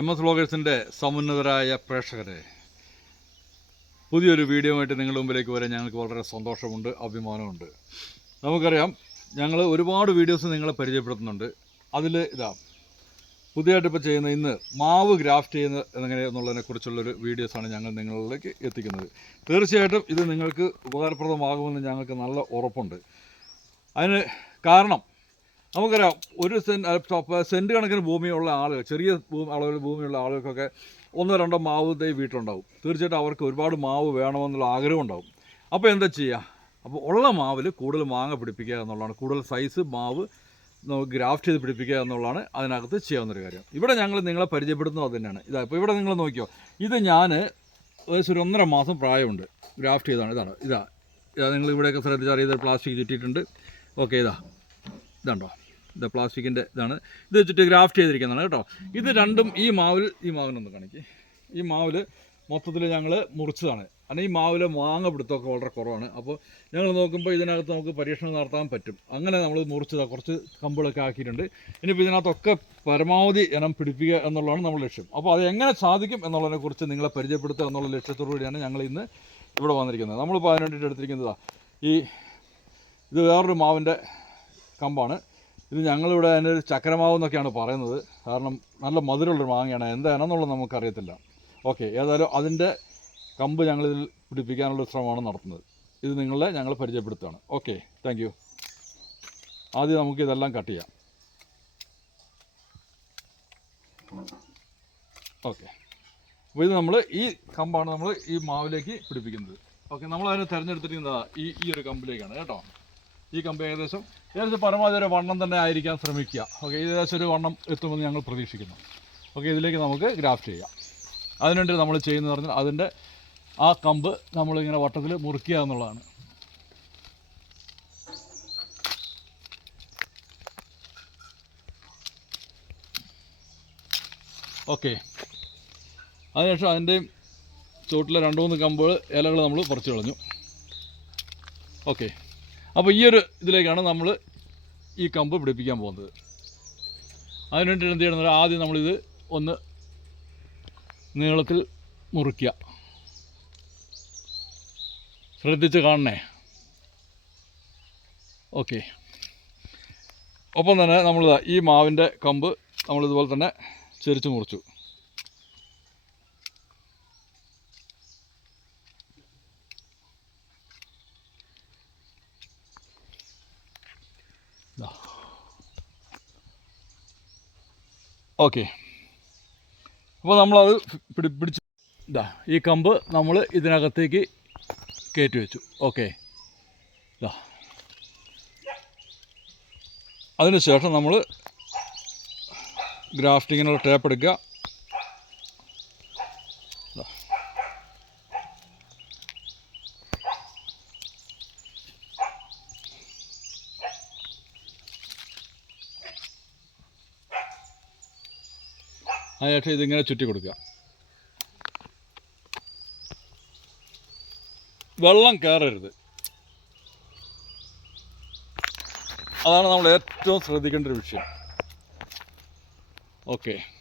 M S വ്ളോഗേഴ്സിന്റെ സമുന്നതരായ പ്രേക്ഷകരെ പുതിയൊരു video ആയിട്ട് നിങ്ങളുടെ മുമ്പിലേക്ക് വരാൻ ഞങ്ങൾക്ക് വളരെ സന്തോഷമുണ്ട് അഭിമാനമുണ്ട്. നമുക്കറിയാം ഞങ്ങൾ ഒരുപാട് വീഡിയോസ് നിങ്ങളെ പരിചയപ്പെടുത്തുന്നുണ്ട്. അതിൽ ഇതാ പുതിയതായിട്ട് ഇപ്പോൾ ചെയ്യുന്ന ഇന്ന് മാവ് ഗ്രാഫ്റ്റ് ചെയ്യുന്ന എങ്ങനെ കുറിച്ചുള്ളൊരു വീഡിയോസാണ് ഞങ്ങൾ നിങ്ങളിലേക്ക് എത്തിക്കുന്നത്. തീർച്ചയായിട്ടും ഇത് നിങ്ങൾക്ക് ഉപകാരപ്രദമാകുമെന്ന് ഞങ്ങൾക്ക് നല്ല ഉറപ്പുണ്ട്. അതിന് കാരണം നമുക്കറിയാം ഒരു സെന്റ് സെന്റ് കണക്കിന് ഭൂമിയുള്ള ആളുകൾ ചെറിയ ഭൂമി അളവിൽ ഭൂമിയുള്ള ആളുകൾക്കൊക്കെ ഒന്നോ രണ്ടോ മാവ് തൈ വീട്ടിലുണ്ടാവും. തീർച്ചയായിട്ടും അവർക്ക് ഒരുപാട് മാവ് വേണമെന്നുള്ള ആഗ്രഹം ഉണ്ടാവും. അപ്പോൾ എന്താ ചെയ്യുക അപ്പോൾ ഉള്ള മാവിൽ കൂടുതൽ മാങ്ങ പിടിപ്പിക്കുക എന്നുള്ളതാണ്. കൂടുതൽ സൈസ് മാവ് ഗ്രാഫ്റ്റ് ചെയ്ത് പിടിപ്പിക്കുക എന്നുള്ളതാണ് അതിനകത്ത് ചെയ്യാവുന്നൊരു കാര്യം. ഇവിടെ ഞങ്ങൾ നിങ്ങളെ പരിചയപ്പെടുന്നത് അത് തന്നെയാണ്. ഇതാ ഇപ്പോൾ ഇവിടെ നിങ്ങൾ നോക്കിയോ ഇത് ഞാൻ ഏകദേശം ഒരു ഒന്നര മാസം പ്രായമുണ്ട്. ഗ്രാഫ്റ്റ് ചെയ്താണ് ഇതാണ് ഇതാ. ഇതാ നിങ്ങൾ ഇവിടെയൊക്കെ ശ്രദ്ധിച്ചാൽ ഇത് പ്ലാസ്റ്റിക് ചുറ്റിയിട്ടുണ്ട്. ഓക്കെ ഇതാ. ഇതുണ്ടോ? ഇത് പ്ലാസ്റ്റിക്കിന്റെ ഇതാണ്. ഇത് വെച്ചിട്ട് ഗ്രാഫ്റ്റ് ചെയ്തിരിക്കുന്നതാണ് കേട്ടോ. ഇത് രണ്ടും ഈ മാവിൽ ഈ മാവിനൊന്ന് കാണിക്ക്. ഈ മാവിൽ മൊത്തത്തിൽ ഞങ്ങൾ മുറിച്ചതാണ്. കാരണം ഈ മാവിലെ മാങ്ങ പിടുത്തമൊക്കെ വളരെ കുറവാണ്. അപ്പോൾ ഞങ്ങൾ നോക്കുമ്പോൾ ഇതിനകത്ത് നമുക്ക് പരീക്ഷണം നടത്താൻ പറ്റും. അങ്ങനെ നമ്മൾ മുറിച്ചതാണ് കുറച്ച് കമ്പുകളൊക്കെ ആക്കിയിട്ടുണ്ട്. ഇനിയിപ്പോൾ ഇതിനകത്തൊക്കെ പരമാവധി ഇനം പിടിപ്പിക്കുക എന്നുള്ളതാണ് നമ്മുടെ ലക്ഷ്യം. അപ്പോൾ അത് എങ്ങനെ സാധിക്കും എന്നുള്ളതിനെക്കുറിച്ച് നിങ്ങളെ പരിചയപ്പെടുത്തുക എന്നുള്ള ലക്ഷ്യത്തോടു കൂടിയാണ് ഞങ്ങൾ ഇന്ന് ഇവിടെ വന്നിരിക്കുന്നത്. നമ്മളിപ്പോൾ അതിന് വേണ്ടിയിട്ട് എടുത്തിരിക്കുന്നതാണ് ഈ ഇത് വേറൊരു മാവിന്റെ കമ്പാണ്. ഇത് ഞങ്ങളിവിടെ അതിന് ഒരു ചക്രമാവ് എന്നൊക്കെയാണ് പറയുന്നത്. കാരണം നല്ല മധുരമുള്ളൊരു മാങ്ങയാണ്. എന്താണെന്നുള്ളത് നമുക്കറിയത്തില്ല. ഓക്കെ ഏതായാലും അതിന്റെ കമ്പ് ഞങ്ങളിതിൽ പിടിപ്പിക്കാനുള്ള ശ്രമമാണ് നടത്തുന്നത്. ഇത് നിങ്ങളെ ഞങ്ങൾ പരിചയപ്പെടുത്തുകയാണ്. Okay thank you. ആദ്യം നമുക്ക് ഇതെല്ലാം കട്ട് ചെയ്യാം. ഓക്കെ അപ്പോൾ ഇത് നമ്മൾ ഈ കമ്പാണ് നമ്മൾ ഈ മാവിലേക്ക് പിടിപ്പിക്കുന്നത്. ഓക്കെ നമ്മൾ അതിനെ തിരഞ്ഞെടുത്തിരിക്കുന്നത് ഈ ഈ ഒരു കമ്പിലേക്കാണ് കേട്ടോ. ഈ കമ്പ് ഏകദേശം ഏകദേശം പരമാവധി ഒരു വണ്ണം തന്നെ ആയിരിക്കാൻ ശ്രമിക്കുക. ഓക്കെ ഏകദേശം ഒരു വണ്ണം എത്തുമെന്ന് ഞങ്ങൾ പ്രതീക്ഷിക്കുന്നു. ഓക്കെ ഇതിലേക്ക് നമുക്ക് ഗ്രാഫ്റ്റ് ചെയ്യാം. അതിനുവേണ്ടി നമ്മൾ ചെയ്യുന്നത് പറഞ്ഞാൽ അതിന്റെ ആ കമ്പ് നമ്മളിങ്ങനെ വട്ടത്തിൽ മുറിക്കുക എന്നുള്ളതാണ്. ഓക്കെ അതിനുശേഷം അതിന്റെയും ചുവട്ടിലെ രണ്ട് മൂന്ന് കമ്പുകൾ ഇലകൾ നമ്മൾ പറിച്ചു കളഞ്ഞു. ഓക്കെ അപ്പോൾ ഈ ഒരു ഇതിലേക്കാണ് നമ്മൾ ഈ കമ്പ് പിടിപ്പിക്കാൻ പോകുന്നത്. അതിനുവേണ്ടി എന്ത് ചെയ്യണം? ആദ്യം നമ്മളിത് ഒന്ന് നീളത്തിൽ മുറിക്കുക. ശ്രദ്ധിച്ച് കാണണേ? ഓക്കെ. ഒപ്പം തന്നെ നമ്മൾ ഈ മാവിന്റെ കമ്പ് നമ്മളിതുപോലെ തന്നെ ചെരിച്ച് മുറിച്ചു. ഓക്കെ. അപ്പോൾ നമ്മളത് പിടി പിടിച്ച് ഇതാ ഈ കമ്പ് നമ്മൾ ഇതിനകത്തേക്ക് കയറ്റി വെച്ചു. ഓക്കെ. ഇതാ. അതിനുശേഷം നമ്മൾ ഗ്രാഫ്റ്റിങ്ങിനുള്ള ടേപ്പ് എടുക്കുക. അതിനുശേഷം ഇതിങ്ങനെ ചുറ്റി കൊടുക്കുക. വെള്ളം കയറരുത്. അതാണ് നമ്മൾ ഏറ്റവും ശ്രദ്ധിക്കേണ്ട ഒരു വിഷയം. ഓക്കെ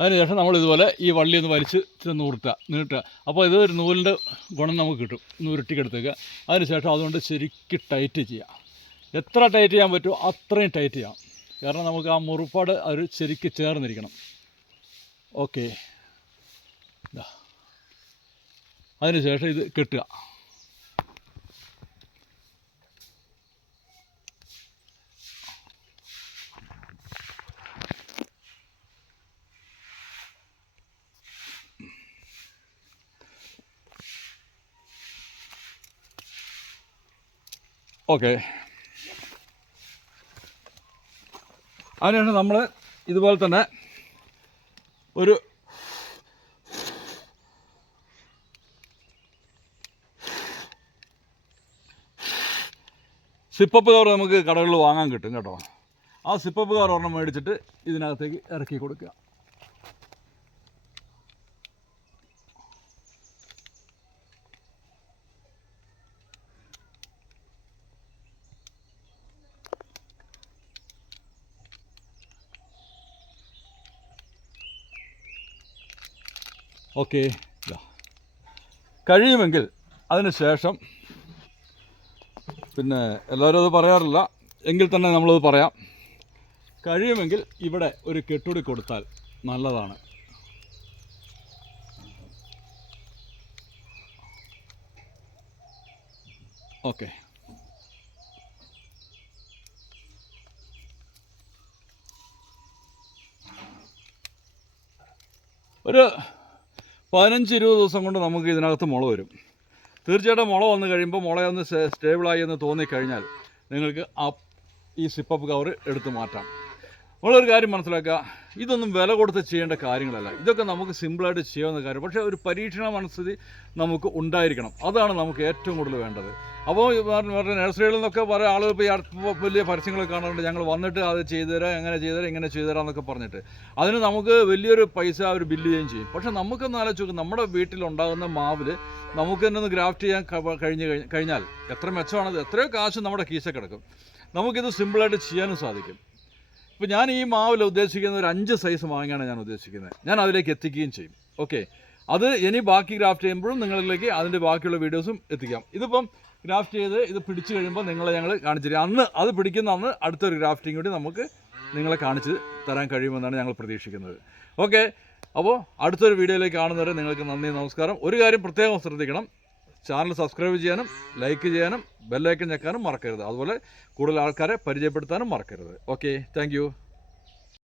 അതിനുശേഷം നമ്മൾ ഇതുപോലെ ഈ വള്ളി ഒന്ന് വലിച്ച് നൂർത്തുക നീട്ടുക. അപ്പോൾ ഇത് ഒരു നൂലിന്റെ ഗുണം നമുക്ക് കിട്ടും. നൂരുട്ടിക്കെടുത്തേക്ക് അതിനുശേഷം അതുകൊണ്ട് ശരിക്കും ടൈറ്റ് ചെയ്യുക എത്ര ടൈറ്റ് ചെയ്യാൻ പറ്റുമോ അത്രയും ടൈറ്റ് ചെയ്യാം. കാരണം നമുക്ക് ആ മുറിപ്പാട് അത് ശരിക്ക് ചേർന്നിരിക്കണം. ഓക്കെ. അതിനുശേഷം ഇത് കെട്ടുക. ഓക്കെ. അതിനുശേഷം നമ്മൾ ഇതുപോലെ തന്നെ ഒരു സിപ്പപ്പ് കവർ നമുക്ക് കടകളിൽ വാങ്ങാൻ കിട്ടും കേട്ടോ. ആ സിപ്പപ്പ് കവർ ഒരെണ്ണം മേടിച്ചിട്ട് ഇതിനകത്തേക്ക് ഇറക്കി കൊടുക്കുക. ഓക്കെ കഴിയുമെങ്കിൽ അതിന് ശേഷം പിന്നെ എല്ലാവരും അത് പറയാറില്ല. എങ്കിൽ തന്നെ നമ്മളത് പറയാം. കഴിയുമെങ്കിൽ ഇവിടെ ഒരു കെട്ടുടി കൊടുത്താൽ നല്ലതാണ്. ഓക്കെ. ഒരു പതിനഞ്ച് ഇരുപത് ദിവസം കൊണ്ട് നമുക്ക് ഇതിനകത്ത് മുള വരും. തീർച്ചയായിട്ടും മുള വന്നു കഴിയുമ്പോൾ മുളയൊന്ന് സ്റ്റേ- സ്റ്റേബിളായി എന്ന് തോന്നിക്കഴിഞ്ഞാൽ നിങ്ങൾക്ക് ആ ഈ സിപ്പപ്പ് കവർ എടുത്ത് മാറ്റാം. നമ്മളൊരു കാര്യം മനസ്സിലാക്കുക. ഇതൊന്നും വില കൊടുത്ത് ചെയ്യേണ്ട കാര്യങ്ങളല്ല. ഇതൊക്കെ നമുക്ക് സിമ്പിളായിട്ട് ചെയ്യാവുന്ന കാര്യം. പക്ഷേ ഒരു പരീക്ഷണ മനസ്ഥിതി നമുക്ക് ഉണ്ടായിരിക്കണം. അതാണ് നമുക്ക് ഏറ്റവും കൂടുതൽ വേണ്ടത്. അപ്പോൾ പറഞ്ഞ നഴ്സറികളിൽ നിന്നൊക്കെ പല ആളുകൾ ഇപ്പോൾ വലിയ പരസ്യങ്ങൾ കാണാറുണ്ട്. ഞങ്ങൾ വന്നിട്ട് അത് ചെയ്തു തരാം എങ്ങനെ ചെയ്തു തരാം ഇങ്ങനെ ചെയ്തു തരാം എന്നൊക്കെ പറഞ്ഞിട്ട്. അതിന് നമുക്ക് വലിയൊരു പൈസ അവർ ബില്ല് ചെയ്യുകയും ചെയ്യും. പക്ഷേ നമുക്കൊന്ന് ആലോചിച്ച് നമ്മുടെ വീട്ടിലുണ്ടാകുന്ന മാവിൽ നമുക്ക് തന്നെ ഒന്ന് ഗ്രാഫ്റ്റ് ചെയ്യാൻ കഴിഞ്ഞ് കഴിഞ്ഞാൽ എത്ര മെച്ചമാണത്? എത്രയോ കാശ് നമ്മുടെ കീശ കിടക്കും. നമുക്കിത് സിമ്പിളായിട്ട് ചെയ്യാനും സാധിക്കും. ഇപ്പോൾ ഞാൻ ഈ മാവിൽ ഉദ്ദേശിക്കുന്ന ഒരു അഞ്ച് സൈസ് മാങ്ങയാണ് ഞാൻ ഉദ്ദേശിക്കുന്നത്. ഞാൻ അതിലേക്ക് എത്തിക്കുകയും ചെയ്യും. ഓക്കെ അത് ഇനി ബാക്കി ഗ്രാഫ്റ്റ് ചെയ്യുമ്പോഴും നിങ്ങളിലേക്ക് അതിന്റെ ബാക്കിയുള്ള വീഡിയോസും എത്തിക്കാം. ഇതിപ്പം ഗ്രാഫ്റ്റ് ചെയ്ത് ഇത് പിടിച്ചു കഴിയുമ്പോൾ നിങ്ങളെ ഞങ്ങൾ കാണിച്ചു തരും. അന്ന് അത് പിടിക്കുന്ന അന്ന് അടുത്തൊരു ഗ്രാഫ്റ്റിംഗ് കൂടി നമുക്ക് നിങ്ങളെ കാണിച്ച് തരാൻ കഴിയുമെന്നാണ് ഞങ്ങൾ പ്രതീക്ഷിക്കുന്നത്. ഓക്കെ അപ്പോൾ അടുത്തൊരു വീഡിയോയിലേക്ക് കാണുന്നവരെ നിങ്ങൾക്ക് നന്ദി നമസ്കാരം. ഒരു കാര്യം പ്രത്യേകം ശ്രദ്ധിക്കണം. ചാനൽ സബ്സ്ക്രൈബ് ചെയ്യാനും ലൈക്ക് ചെയ്യാനും ബെല്ലൈക്കൻ ഞെക്കാനും മറക്കരുത്. അതുപോലെ കൂടുതൽ ആൾക്കാരെ പരിചയപ്പെടുത്താനും മറക്കരുത്. Okay thank